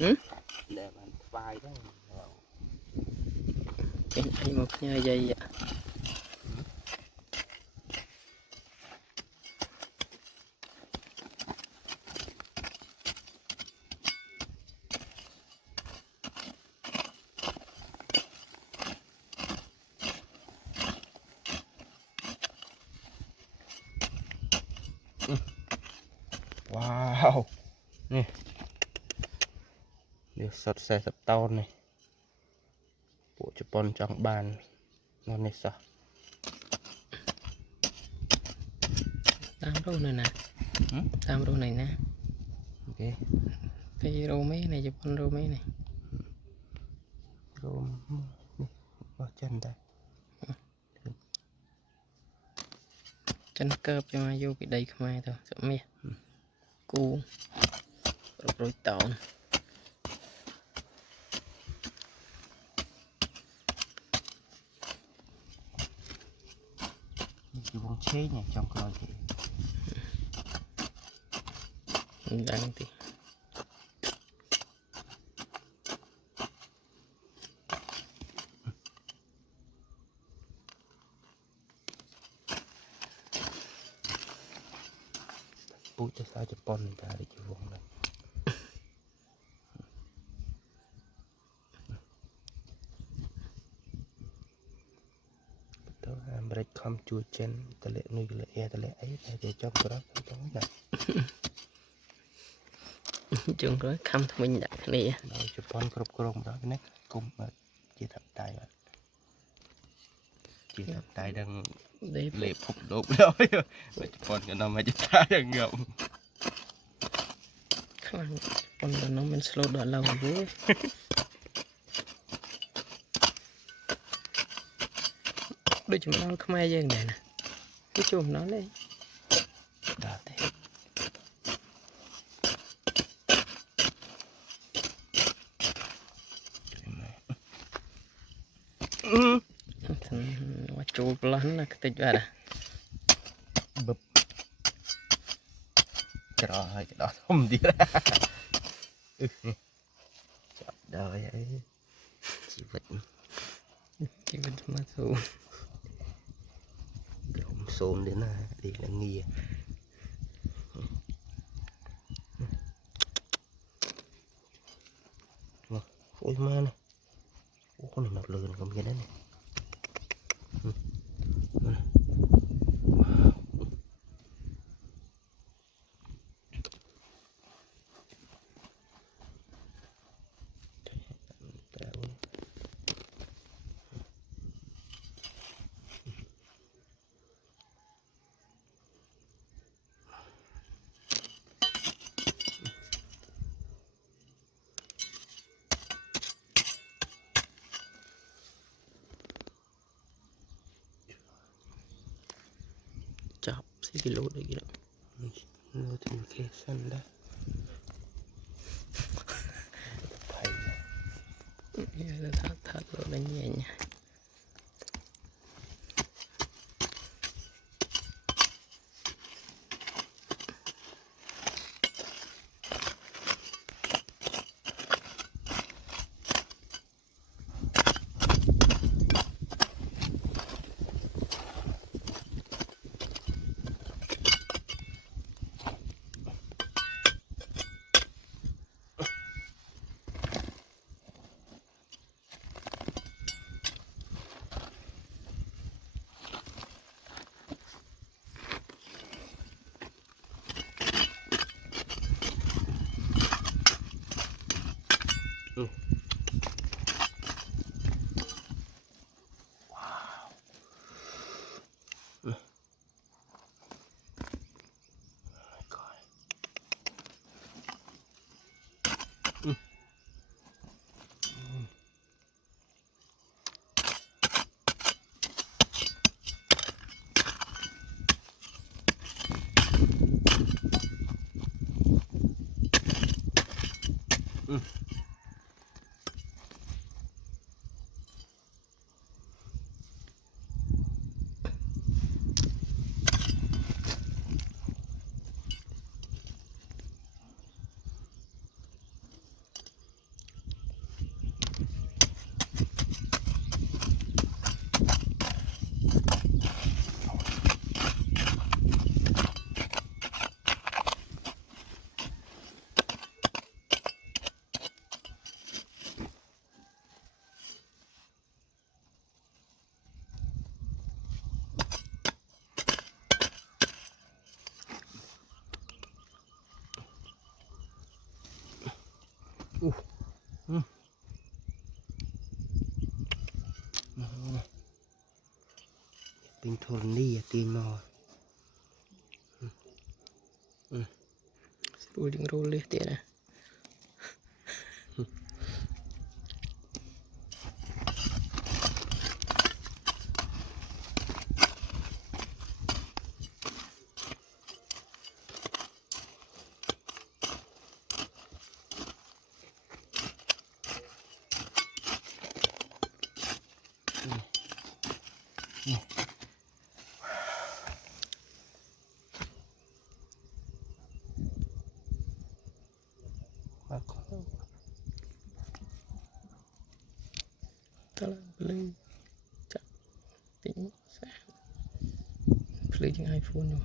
đểมันสบายได้เป็นไอ้หมกใหญ่ๆอ่ะว้าวนี่เดี๋ยวสดใส่สับเต้านี่ปูจะปนจังบานนอนนี่ซะตามรูนี่นะตามรูไหนนะโอเคไปรูไหมไหนจะปนรูไหมไหนรูนี่ว่าเช่นได้chân cơ cho mà vô cái đây không ai thôi sợ mẹ cu rồi tỏn chỉ bông chế nhỉ trong coi thì đang thìปูจะสาวจะปนแต่ได้จีวงเลยตัวบริคอมจูเจนตะเละนุยตะเละเอตะเละไอ้แต่เดี๋ยวจอมกระไรจอมหนัก chừng rồi khăm thôi mình đặt cái này เราจะปนกรบกรมเราเนี่ยกุมมาจีทับตายมันจีทับตายดัง để เละพุบโดบแล้วมันจะปนกันทำไมจะตายดังเงา khăn con là nó mình slow đoạn lâu với đôi chúng nó không ai dừng này nè cái chùm nó đây ดาเต้ ว่าจูบล้านนะก็ติดว่า บึบจะรอให้จะรอทำดีละจับได้ไอ้ชีวิต chỉ biết mà thù กลมโซมเดี๋ยวนะดีละเงียโอ้ยมาเนี่ยโอ้คนนี้นักเรียนก็มีนั่นเนี่ยchọc xí cái lỗ đấy kìa notification ได้ thật lỗ đấy nhẹ nhàng เป็นโทนนี่อย่าตีนมอ Seru jeung roleh dia nah. Tala beli cak ting sa beli jeung iPhone